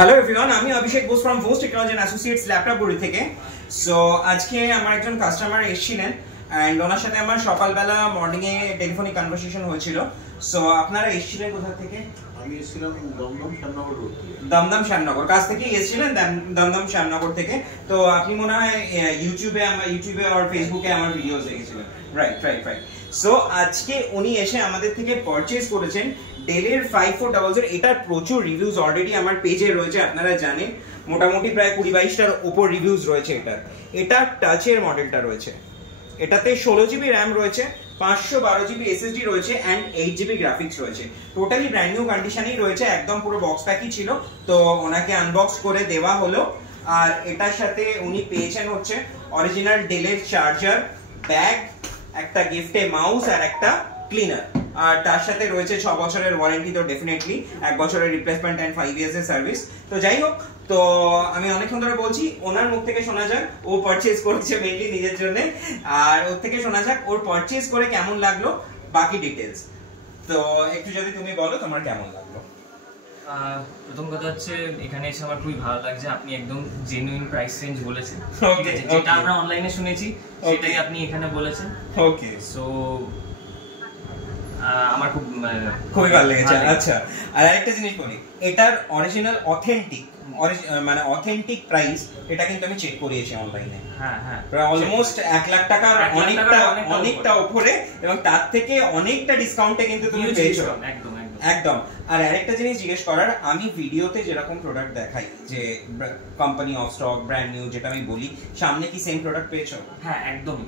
Hello everyone, আমি Abhishek Bose from Bhose technology and associates ল্যাপটপগুড়ি থেকে। সো আজকে আমার একজন কাস্টমার এসেছিলেন এন্ড ওনার সাথে আমার সকালবেলা মর্নিং এ টেলিফোনিক কনভারসেশন হয়েছিল। সো আপনারা এসেছিলেন কোথা থেকে? আমি এসেছিলাম দমদম শ্যামনগর রোড থেকে। দমদম শ্যামনগর কাছ থেকে এসেছিলেন, দমদম শ্যামনগর থেকে। তো আপনি মনে হয় ইউটিউবে আর ফেসবুকে আমার ভিডিওস দেখেছিলেন। রাইট। সো আজকে উনি এসে আমাদের থেকে পারচেজ করেছেন ডেলের 5400। এটার প্রচুর রিভিউজ অলরেডি আমার পেজে রয়েছে, আপনারা জানেন। মোটামুটি প্রায় 20-22টার উপর রিভিউজ রয়েছে এটা টাচের মডেলটা রয়েছে। এটাতে 16GB র্যাম রয়েছে, 512GB SSD রয়েছে এন্ড 8GB গ্রাফিক্স রয়েছে। টোটালি ব্র্যান্ড নিউ কন্ডিশনেই রয়েছে, একদম পুরো বক্স প্যাকই ছিল, তো ওনাকে আনবক্স করে দেওয়া হলো। আর এটার সাথে উনি পেয়েছেন হচ্ছে অরিজিনাল ডেলের চার্জার, ব্যাগ, একটা গিফটে মাউস আর একটা ক্লিনার। আর তার সাথে রয়েছে 6 বছরের ওয়ারেন্টি, তো ডেফিনেটলি 1 বছরের রিপ্লেসমেন্ট এন্ড 5 ইয়ার্স এর সার্ভিস। তো যাই হোক, তো আমি অনেকক্ষণ ধরে বলছি, ওনার মুখ থেকে শোনা যাক ও পারচেজ করেছে মেইনলি নিজের জন্য, আর ওর থেকে শোনা যাক ওর পারচেজ করে কেমন লাগলো বাকি ডিটেইলস। তো একটু যদি তুমি বলো তোমার কেমন লাগলো। প্রথম কথা হচ্ছে এখানে এসে আমার খুবই ভালো লাগছে, আপনি একদম জেনুইন প্রাইস রেঞ্জ বলেছেন। যেটা আমরা অনলাইনে শুনেছি সেটাই আপনি এখানে বলেছেন। ওকে, সো আমার খুবই ভালো লেগেছে। আচ্ছা, আর আরেকটা জিনিস বলি, এটার অরিজিনাল অথেন্টিক প্রাইস এটা কিন্তু আমি চেক করিয়েছি অনলাইনে। হ্যাঁ, প্রায় অলমোস্ট 1 লাখ টাকার অনেকটা উপরে, এবং তার থেকে অনেকটা ডিসকাউন্টে কিন্তু তুমি পেয়েছো। একদম। আর আরেকটা জিনিস জিজ্ঞেস করার, আমি ভিডিওতে যেরকম প্রোডাক্ট দেখাই যে company of stock brand new, যেটা আমি বলি, সামনে কি সেম প্রোডাক্ট পেয়েছো? হ্যাঁ, একদম।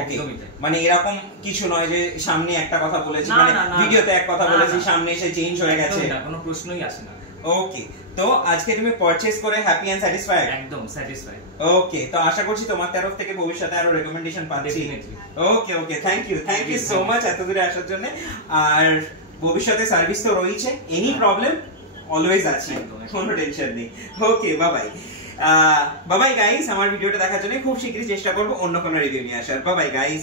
ওকে, মানে এরকম কিছু নয় যে সামনে একটা কথা বলেছি, মানে ভিডিওতে এক কথা বলেছি, সামনে এসে চেঞ্জ হয়ে গেছে, কোনো প্রশ্নই আসে না। ওকে, তো আজকে তুমি পারচেজ করে হ্যাপি এন্ড স্যাটিসফাইড? একদম স্যাটিসফাইড। ওকে, তো আশা করছি তোমার তরফ থেকে ভবিষ্যতে আরো রেকমেন্ডেশন পাচ্ছি। ওকে, থ্যাংক ইউ সো মাচ এত দূরে আসার জন্য। আর ভবিষ্যতে সার্ভিস তো রয়েছে, এনি প্রবলেম অলওয়েজ আছে, কোনো টেনশন নেই। ওকে, বাই বাই গাইস। আমার ভিডিওটা দেখার জন্য খুব শীঘ্রই চেষ্টা করব অন্য কোনো রিভিউ নিয়ে আসার। Bye guys.